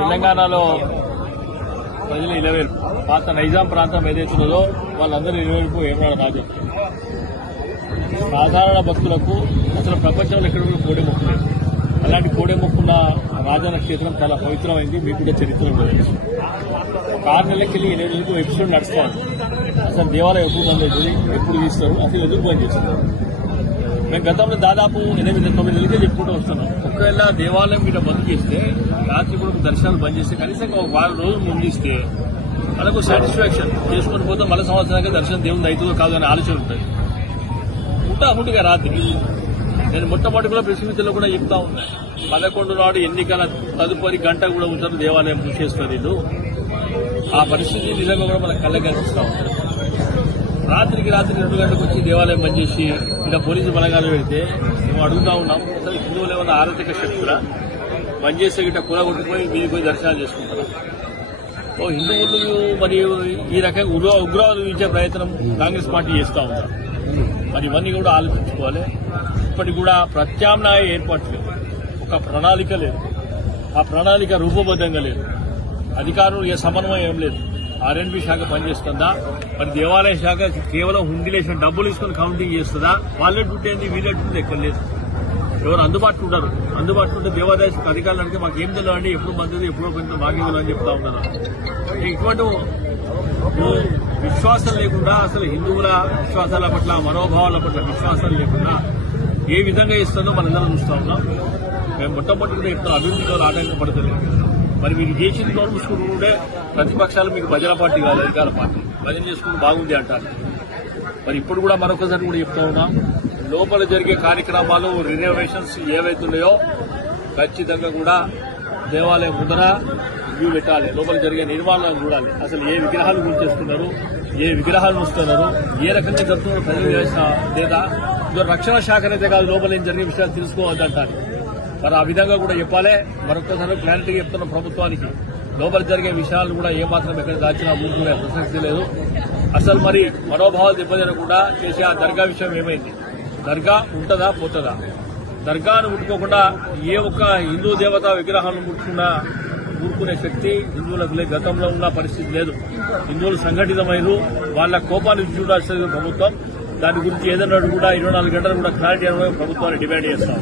తెలంగాణలో ప్రజలు ఇలవేరు పాత నైజాం ప్రాంతం ఏదైతున్నదో వాళ్ళందరూ ఇలవేరుపు ఏమన్నాడు రాజు? సాధారణ భక్తులకు అసలు ప్రపంచంలో ఎక్కడ కూడా కోడే మొక్కలేదు అలాంటి కోడే మొక్కున్న రాజన్న క్షేత్రం చాలా పవిత్రమైంది. మీకు కూడా చరిత్ర ఉండదు ఒక ఆరు నెలలకి వెళ్ళి ఎనిమిది రోజులకు ఎపిసోడ్ నడుస్తారు అసలు దేవాలయం ఎప్పుడు బంద్ అవుతుంది? ఎప్పుడు తీస్తారు? అసలు ఎదురు బంద్ చేస్తారు? మేము గతంలో దాదాపు ఎనిమిది తొమ్మిది నెలలకే చెప్పుకుంటూ వస్తున్నాం. ఒకవేళ దేవాలయం మీద బంద్ చేస్తే రాత్రి కూడా దర్శనాలు బంద్ చేస్తే కనీసం ఒక వారం రోజులు ముందు ఇస్తే మనకు సాటిస్ఫాక్షన్ చేసుకొని పోతే మళ్ళీ సంవత్సరానికి దర్శనం దేవుని అవుతుందో కాదు అనే ఆలోచన ఉంటుంది. ఉంటా రాత్రి. నేను మొట్టమొదటి ప్రెస్ మీట్లో కూడా చెప్తా ఉన్నా. పదకొండు నాడు ఎన్నికల తదుపరి గంట కూడా ఉంటారు దేవాలయం పూజేస్తారు వీళ్ళు. ఆ పరిస్థితి నిజంగా కూడా మన కళ్ళకి కనిపిస్తా ఉంటారు రాత్రికి రాత్రి రెండు గంటలకు వచ్చి దేవాలయం పనిచేసి ఇక్కడ పోలీసు బలగాలు పెడితే మేము అడుగుతా ఉన్నాం. అసలు హిందువులు ఏమైనా ఆర్థిక శక్తుల పనిచేసే గిట్ట కూర కొట్టుకుపోయి మీది పోయి దర్శనాలు చేసుకుంటారు? ఓ హిందువులు మరి ఈ రకంగా ఉగ్ర ఉగ్రవాదం ఇచ్చే ప్రయత్నం కాంగ్రెస్ పార్టీ చేస్తూ ఉంటారు మరి ఇవన్నీ కూడా ఆలోచించుకోవాలి. ఇప్పటికి కూడా ప్రత్యామ్నాయ ఏర్పాట్లు ఒక ప్రణాళిక లేదు. ఆ ప్రణాళిక రూపబద్ధంగా లేదు. అధికారులు ఏ సమన్వయం ఏం లేదు. ఆర్ఎన్బి శాఖ పనిచేస్తుందా? మరి దేవాలయ శాఖ కేవలం హుండీలేసిన డబ్బులు తీసుకుని కౌంటింగ్ చేస్తుందా? వాళ్ళే డుట్టేంది వీళ్ళే డుట్టు ఎక్కడ లేదు. ఎవరు అందుబాటులో ఉండరు. అందుబాటులో ఉంటే దేవాదాయ శాఖ అధికారులు అంటే మాకు ఏం తెలియదు ఎప్పుడు మంచిది ఎప్పుడో కొంత మాకే అని చెప్తా ఉన్నారు? ఇటువంటి విశ్వాసం లేకుండా అసలు హిందువుల విశ్వాసాల పట్ల మనోభావాల పట్ల విశ్వాసం లేకుండా ఏ విధంగా ఇస్తుందో మనందరం చూస్తా ఉన్నాం. మేము మొట్టమొదటిగా చెప్తాం అభివృద్ధిలో ఆటంకపడతలేదు మరి మీరు చేసింది నోరు మూసుకుంటుంటే ప్రతిపక్షాలు మీకు భజన పార్టీ కాదు అధికార పార్టీ. భజన చేసుకుంటూ బాగుంది అంటారు. మరి ఇప్పుడు కూడా మరొకసారి కూడా చెప్తా ఉన్నాం లోపల జరిగే కార్యక్రమాలు రినోవేషన్స్ ఏవైతున్నాయో ఖచ్చితంగా కూడా దేవాలయం ముందర వ్యూ పెట్టాలి. లోపల జరిగే నిర్మాణాలు చూడాలి. అసలు ఏ విగ్రహాలు గురి చేస్తున్నారు ఏ విగ్రహాలు ఉంచుతున్నారు? ఏ రకంగా జరుగుతున్నారు ప్రజలు చేసిన లేదా? రక్షణ శాఖ అయితే కాదు లోపల ఏం జరిగే విషయాలు తెలుసుకోవద్దంటారు. మరి ఆ విధంగా కూడా చెప్పాలి. మరొకసారి క్లారిటీగా చెప్తున్న ప్రభుత్వానికి లోపల జరిగే విషయాలు కూడా ఏమాత్రం ఎక్కడ దాచినా ఊరుకునే ప్రసక్తి లేదు అసలు మరి మనోభావాలు దెబ్బతినకుండా చేసే ఆ దర్గా విషయం ఏమైంది? దర్గా ఉంటుందా పోతుందా? దర్గాను ముట్టుకోకుండా ఏ ఒక్క హిందూ దేవత విగ్రహాలను ముట్టుకున్నా ఊరుకునే శక్తి హిందువులకు లేదు గతంలో ఉన్న పరిస్థితి లేదు. హిందువులు సంఘటితమైన వాళ్ళ కోపాన్ని చూడాల్సిన ప్రభుత్వం. దాని గురించి ఏదన్నాడు కూడా ఇరవై నాలుగు గంటలు కూడా క్లారిటీ అనేది ప్రభుత్వాన్ని డిమాండ్ చేస్తాం.